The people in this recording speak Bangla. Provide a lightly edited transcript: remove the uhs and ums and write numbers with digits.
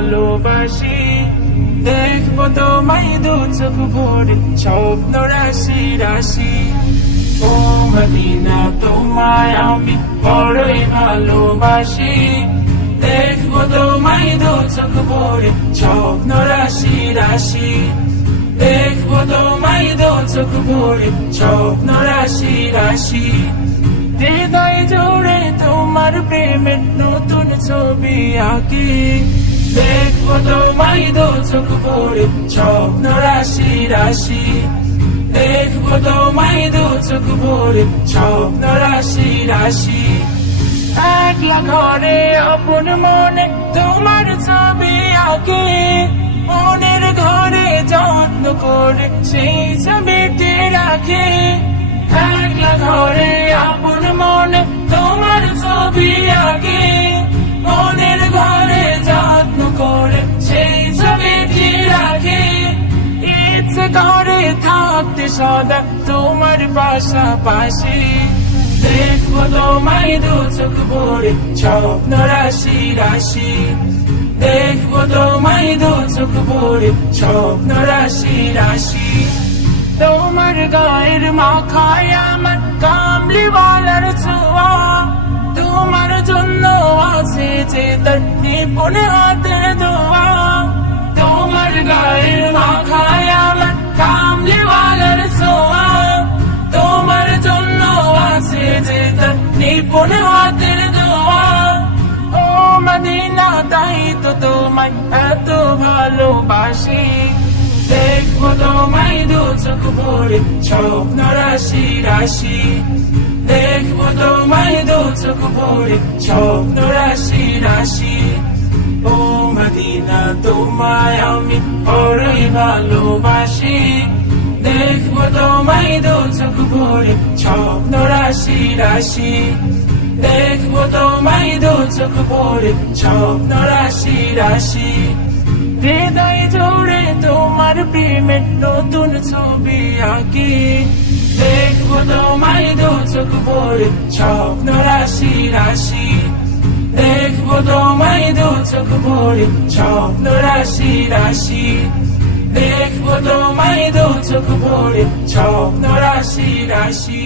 ভালোবাসি, দেখবো তোমায় দু চোখ ভরে স্বপ্ন রাশি রাশি। ও মদিনা তোমায় আমি বড়ই ভালোবাসি, দেখবো তোমায় দু চোখ ভরে স্বপ্ন রাশি রাশি। দেখবো তোমায় দু চোখ ভরে স্বপ্ন রাশি রাশি। হৃদয় জুড়ে তোমার প্রেমের নতুন ছবি আঁকি, দেখবো তোমায় দু চোখ ভরে স্বপ্ন রাশি রাশি। দেখবো তোমায় দু চোখ ভরে স্বপ্ন রাশি রাশি। একলা ঘরে আপন মনে তোমার ছবি আঁকি, মনের ঘরে যত্ন করে সেই ছবিটি রাখি। একলা ঘরে আপন মনে তোমার ছবি আঁকি, মনের ঘরে যত্ন করে সেই ছবিটি রাখি। ইচ্ছে করে থাকতে সদা তোমার পাশাপাশি, দেখবো তোমায় দু চোখ ভরে স্বপ্ন রাশি রাশি। দেখবো তোমায় দু চোখ ভরে স্বপ্ন রাশি রাশি। তোমার গায়ের মাখায় আমার কামলিওয়ালার ছোঁয়া, তোমার জন্য আছে যে তার নিপুণ হাতের দোয়া। তোমার গায়ের মাখায় আমার কামলিওয়ালার ছোঁয়া, তোমার জন্য আছে যে তার নিপুণ হাতের দোয়া। ও মদিনা তাই তো তোমায় এত ভালোবাসি, দেখবো তোমায় দু চোখ ভরে স্বপ্ন রাশি রাশি। দেখবো তোমায় দু চোখ ভরে স্বপ্ন রাশি রাশি। ও মদিনা তোমায় আমি বড়ই ভালোবাসি, দেখবো তোমায় দু চোখ ভরে স্বপ্ন রাশি রাশি। দেখবো তোমায় দু চোখ ভরে স্বপ্ন রাশি রাশি। হৃদয় জুড়ে তোমার প্রেমের নতুন ছবি আঁকি, দেখবো তোমায় দু চোখ ভরে স্বপ্ন রাশি রাশি। দেখবো তোমায় দু চোখ ভরে স্বপ্ন রাশি রাশি। দেখবো তোমায় দু চোখ ভরে স্বপ্ন রাশি রাশি।